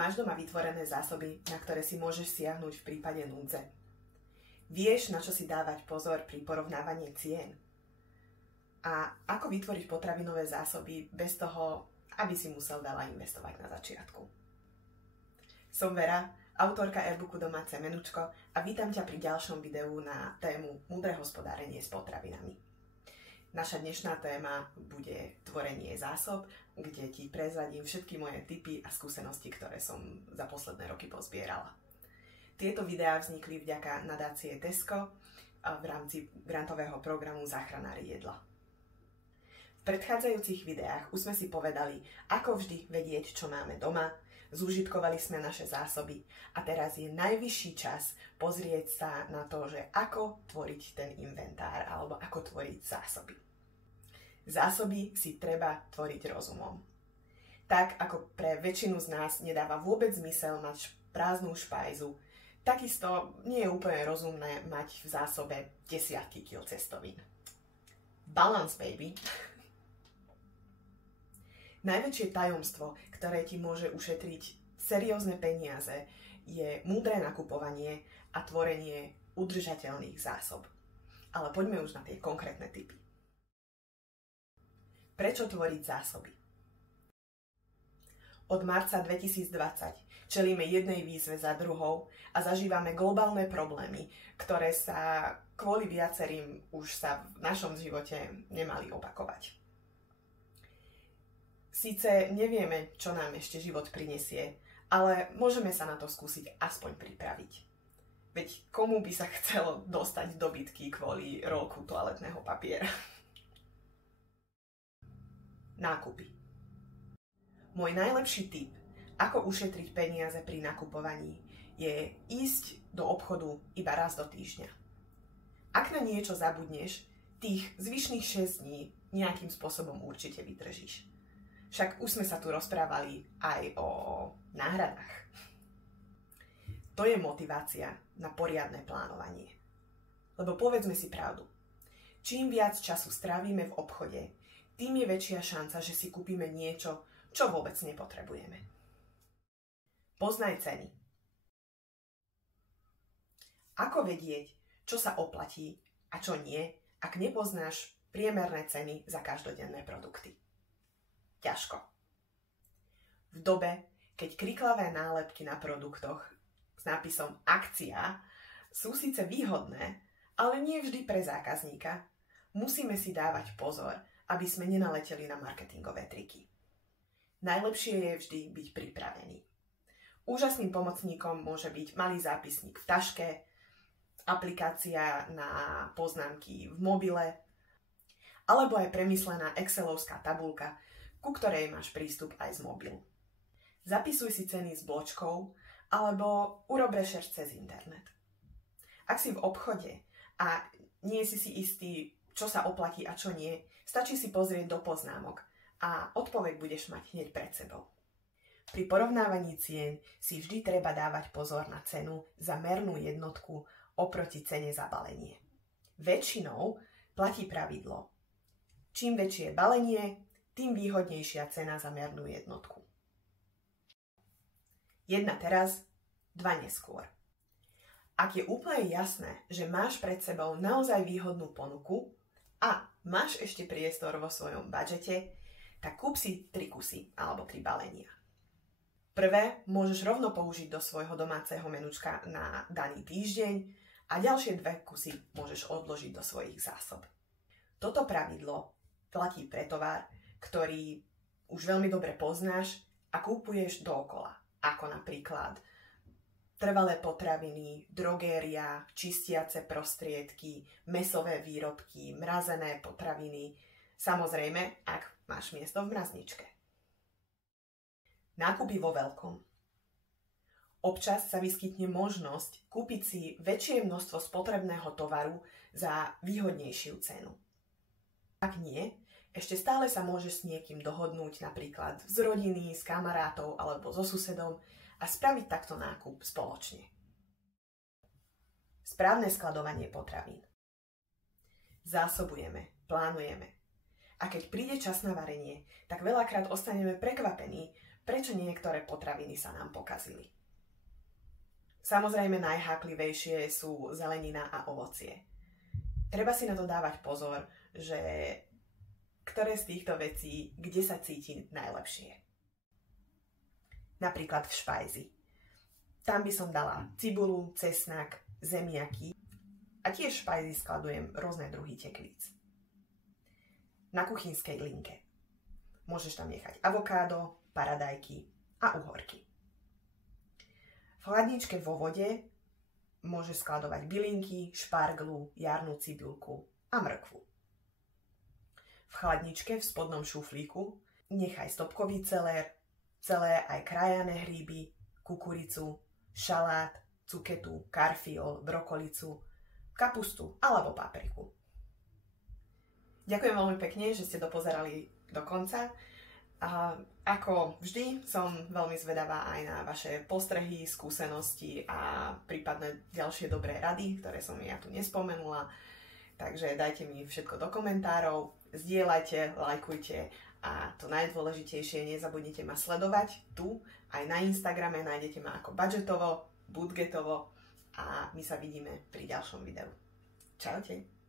Máš doma vytvorené zásoby, na ktoré si môžeš siahnuť v prípade núdze? Vieš, na čo si dávať pozor pri porovnávaní cien? A ako vytvoriť potravinové zásoby bez toho, aby si musel veľa investovať na začiatku? Som Vera, autorka e-booku Domáce menučko a vítam ťa pri ďalšom videu na tému múdre hospodárenie s potravinami. Naša dnešná téma bude tvorenie zásob, kde ti prezradím všetky moje tipy a skúsenosti, ktoré som za posledné roky pozbierala. Tieto videá vznikli vďaka nadácie Tesco v rámci grantového programu Záchranári jedla. V predchádzajúcich videách už sme si povedali, ako vždy vedieť, čo máme doma, zúžitkovali sme naše zásoby a teraz je najvyšší čas pozrieť sa na to, že ako tvoriť ten inventár alebo ako tvoriť zásoby. Zásoby si treba tvoriť rozumom. Tak ako pre väčšinu z nás nedáva vôbec zmysel mať prázdnu špajzu, takisto nie je úplne rozumné mať v zásobe desiatky kil cestovín. Balance, baby! Najväčšie tajomstvo, ktoré ti môže ušetriť seriózne peniaze, je múdre nakupovanie a tvorenie udržateľných zásob. Ale poďme už na tie konkrétne tipy. Prečo tvoriť zásoby? Od marca 2020 čelíme jednej výzve za druhou a zažívame globálne problémy, ktoré sa kvôli viacerým už sa v našom živote nemali opakovať. Síce nevieme, čo nám ešte život prinesie, ale môžeme sa na to skúsiť aspoň pripraviť. Veď komu by sa chcelo dostať do bitky kvôli rolku toaletného papiera? Nákupy. Môj najlepší tip, ako ušetriť peniaze pri nakupovaní, je ísť do obchodu iba raz do týždňa. Ak na niečo zabudneš, tých zvyšných 6 dní nejakým spôsobom určite vydržíš. Však už sme sa tu rozprávali aj o náhradách. To je motivácia na poriadne plánovanie. Lebo povedzme si pravdu. Čím viac času strávime v obchode, tým je väčšia šanca, že si kúpime niečo, čo vôbec nepotrebujeme. Poznaj ceny. Ako vedieť, čo sa oplatí a čo nie, ak nepoznáš priemerné ceny za každodenné produkty? Ťažko. V dobe, keď kriklavé nálepky na produktoch s nápisom akcia sú síce výhodné, ale nie vždy pre zákazníka, musíme si dávať pozor, aby sme nenaleteli na marketingové triky. Najlepšie je vždy byť pripravený. Úžasným pomocníkom môže byť malý zápisník v taške, aplikácia na poznámky v mobile, alebo aj premyslená excelovská tabuľka, ku ktorej máš prístup aj z mobilu. Zapisuj si ceny s bločkou, alebo urob rešerš cez internet. Ak si v obchode a nie si istý, čo sa oplatí a čo nie, stačí si pozrieť do poznámok a odpoveď budeš mať hneď pred sebou. Pri porovnávaní cien si vždy treba dávať pozor na cenu za mernú jednotku oproti cene za balenie. Väčšinou platí pravidlo. Čím väčšie je balenie, tým výhodnejšia cena za mernú jednotku. 1 teraz, 2 neskôr. Ak je úplne jasné, že máš pred sebou naozaj výhodnú ponuku a máš ešte priestor vo svojom budžete, tak kúp si 3 kusy alebo 3 balenia. Prvé môžeš rovno použiť do svojho domáceho menučka na daný týždeň a ďalšie 2 kusy môžeš odložiť do svojich zásob. Toto pravidlo platí pre tovar, ktorý už veľmi dobre poznáš a kúpuješ dookola, ako napríklad trvalé potraviny, drogéria, čistiace prostriedky, mäsové výrobky, mrazené potraviny, samozrejme, ak máš miesto v mrazničke. Nákupy vo veľkom. Občas sa vyskytne možnosť kúpiť si väčšie množstvo spotrebného tovaru za výhodnejšiu cenu. Ak nie, ešte stále sa môžeš s niekým dohodnúť, napríklad z rodiny, s kamarátov alebo so susedom a spraviť takto nákup spoločne. Správne skladovanie potravín. Zásobujeme, plánujeme. A keď príde čas na varenie, tak veľakrát ostaneme prekvapení, prečo niektoré potraviny sa nám pokazili. Samozrejme najháklivejšie sú zelenina a ovocie. Treba si na to dávať pozor, že ktoré z týchto vecí, kde sa cíti najlepšie. Napríklad v špajzi. Tam by som dala cibulu, cesnak, zemiaky a tiež v špajzi skladujem rôzne druhy tekvíc. Na kuchynskej linke môžeš tam nechať avokádo, paradajky a uhorky. V chladničke vo vode môžeš skladovať bylinky, šparglu, jarnú cibulku a mrkvu. V chladničke v spodnom šuflíku nechaj stopkový celér, celé aj krajané hríby, kukuricu, šalát, cuketu, karfiol, brokolicu, kapustu alebo papriku. Ďakujem veľmi pekne, že ste dopozerali do konca. A ako vždy som veľmi zvedavá aj na vaše postrehy, skúsenosti a prípadne ďalšie dobré rady, ktoré som ja tu nespomenula. Takže dajte mi všetko do komentárov, zdieľajte, lajkujte a to najdôležitejšie, nezabudnite ma sledovať tu, aj na Instagrame nájdete ma ako budgetovo, budgetovo a my sa vidíme pri ďalšom videu. Čaute!